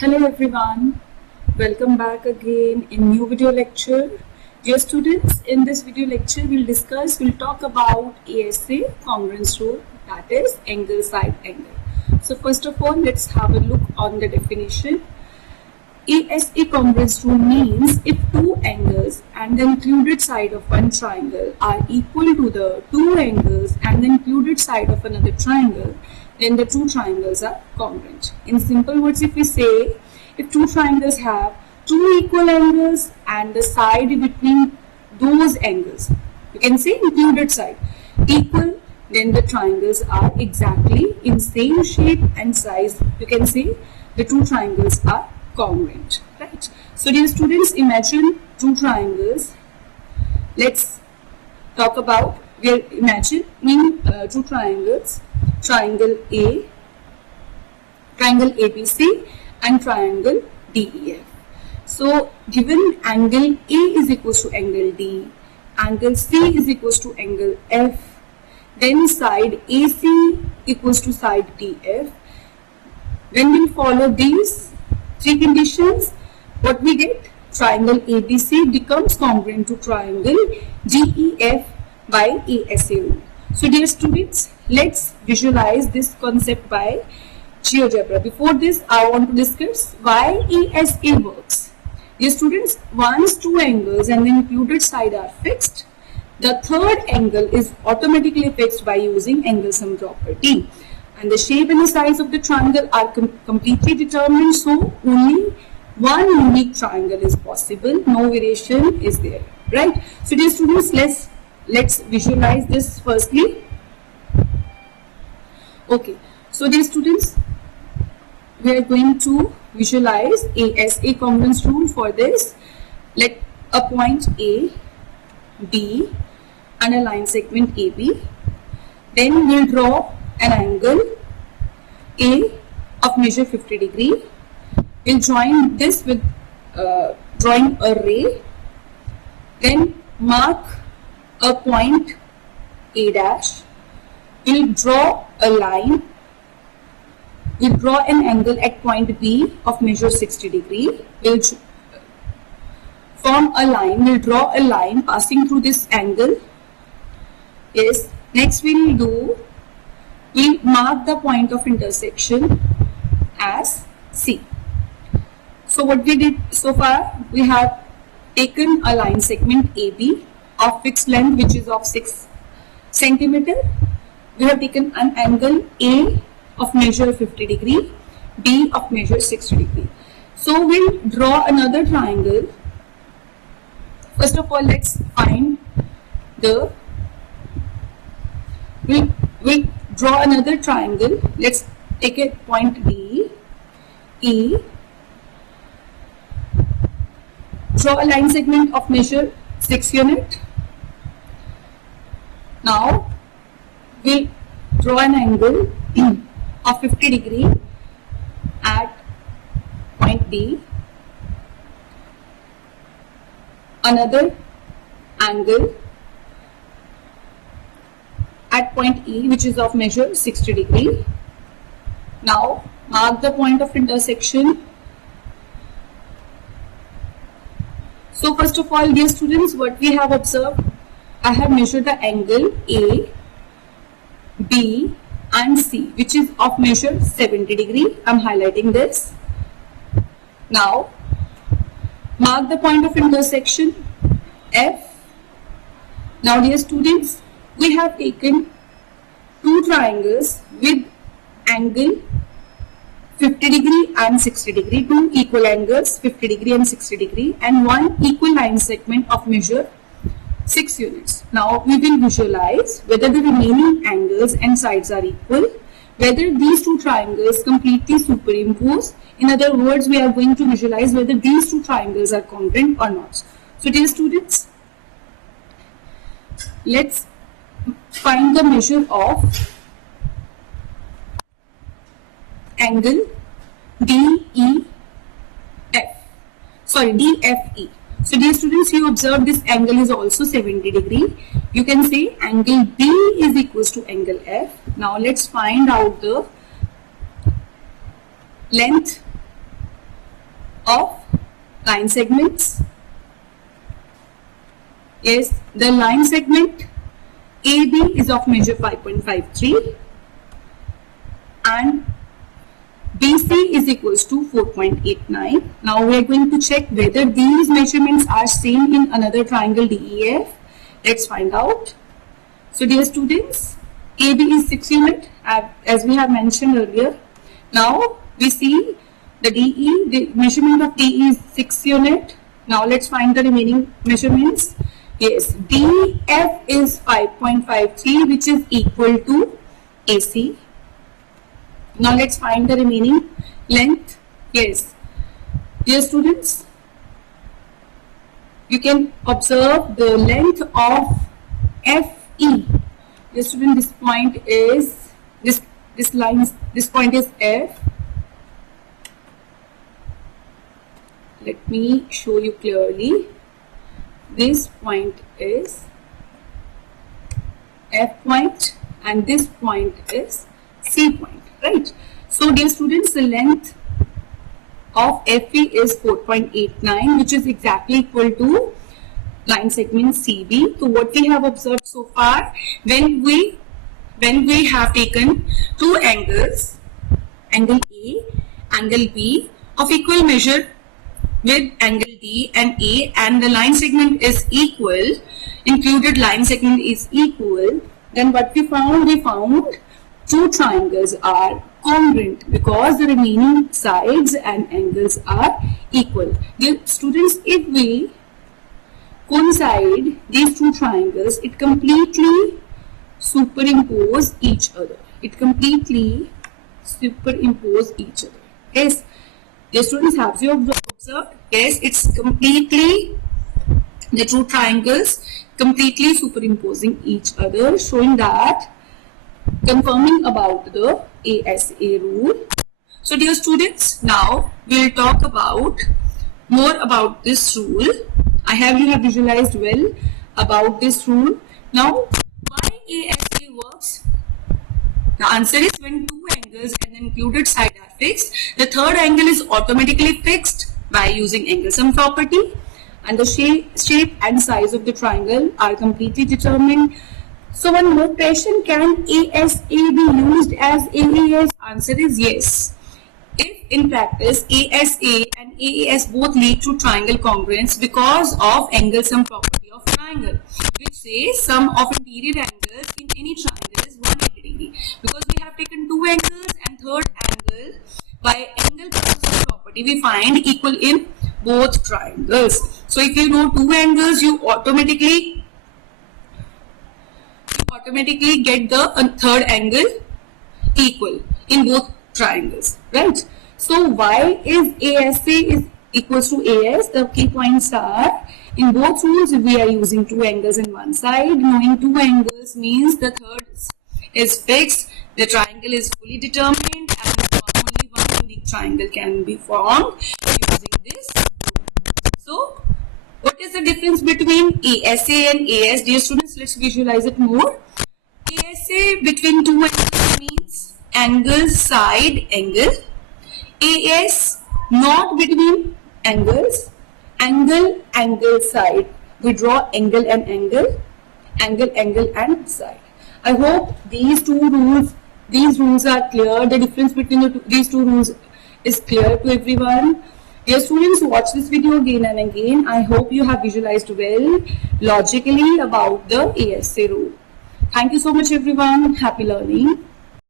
Hello everyone, welcome back again in new video lecture. Dear students, in this video lecture we'll talk about ASA congruence rule, that is angle side angle. So first of all, let's have a look on the definition. ASA congruence rule means if two angles and the included side of one triangle are equal to the two angles and the included side of another triangle, then the two triangles are congruent. In simple words, if we say if two triangles have two equal angles and the side between those angles, you can say included side, equal, then the triangles are exactly in same shape and size. You can say the two triangles are congruent, right? So dear students, imagine two triangles. Let's talk about, we are imagining two triangles, triangle ABC and triangle DEF. So given angle A is equals to angle D, angle C is equals to angle F, then side AC equals to side DF. When we follow these three conditions, what we get? Triangle ABC becomes congruent to triangle DEF by ASA rule. So dear students, let's visualize this concept by GeoGebra. Before this, I want to discuss why ASA works. Dear students, once two angles and the included side are fixed, the third angle is automatically fixed by using angle sum property. And the shape and the size of the triangle are completely determined, so only one unique triangle is possible, no variation is there, right? So dear students, let's visualize this firstly. Okay, so dear students, we are going to visualize ASA congruence rule. For this, let a point A, B and a line segment AB. Then we'll draw an angle A of measure 50 degree. We'll join this with drawing a ray. Then mark a point A dash. We'll draw a line. We'll draw an angle at point B of measure 60 degree. We'll form a line. We'll draw a line passing through this angle. Yes. Next we'll mark the point of intersection as C. So what we did so far, we have taken a line segment AB of fixed length, which is of 6 centimeter. We have taken an angle A of measure 50 degree, B of measure 60 degree. So we'll draw another triangle. First of all, let's find the, we'll draw another triangle. Let's take a point D, E, draw a line segment of measure 6 unit. Now we'll draw an angle of 50 degree at point D, another angle at point E, which is of measure 60 degree. Now mark the point of intersection. So first of all, dear students, what we have observed, I have measured the angle A, B and C, which is of measure 70 degree. I am highlighting this. Now mark the point of intersection F. Now dear students, we have taken two triangles with angle 50 degree and 60 degree, two equal angles 50 degree and 60 degree, and one equal line segment of measure 6 units. Now we will visualize whether the remaining angles and sides are equal, whether these two triangles completely superimpose. In other words, we are going to visualize whether these two triangles are congruent or not. So dear students, let's find the measure of angle DEF. Sorry, DFE. So dear students, you observe this angle is also 70 degree. You can say angle B is equals to angle F. Now let's find out the length of line segments. Yes, the line segment AB is of measure 5.53 and BC is equals to 4.89. Now we are going to check whether these measurements are same in another triangle DEF. Let's find out. So dear students, AB is 6 unit as we have mentioned earlier. Now we see the DE, the measurement of DE is 6 unit. Now let's find the remaining measurements. Yes, DF is 5.53 which is equal to AC. Now let's find the remaining length. Yes, dear students, you can observe the length of FE. Dear student, this point is this point is F. Let me show you clearly. This point is F point and this point is C point, right? So dear students, the length of FE is 4.89 which is exactly equal to line segment CB. So what we have observed so far, when we have taken two angles, angle A, angle B of equal measure with angle D and A, and the line segment is equal, included line segment is equal, then what we found two triangles are congruent because the remaining sides and angles are equal. Dear students, if we coincide these two triangles, it completely superimpose each other. Yes, the students, have you observed? Yes, it's completely, the two triangles completely superimposing each other, showing that, confirming about the ASA rule. So dear students, now we will talk about more about this rule. You have visualized well about this rule. Now, why ASA works? The answer is when two angles and included side are fixed, the third angle is automatically fixed by using angle sum property, and the shape and size of the triangle are completely determined. So one more question, can ASA be used as AAS? Answer is yes. If in practice ASA and AAS both lead to triangle congruence because of angle sum property of triangle, which says sum of interior angles in any triangle is 180 degree. Because we have taken two angles and third angle, by angle sum property we find equal in both triangles. So if you know two angles, you automatically get the third angle equal in both triangles, right? So why is ASA is equals to AS? The key points are, in both rules we are using two angles in one side. Knowing two angles means the third is fixed, the triangle is fully determined, and only one unique triangle can be formed using this. So what is the difference between ASA and AS? Dear students, let's visualize it more. ASA between two angles means angle side angle. AS not between angles, angle side. We draw angle and angle, angle and side. I hope these rules are clear. The difference between these two rules is clear to everyone. Dear students, watch this video again and again. I hope you have visualized well logically about the ASA rule. Thank you so much everyone. Happy learning.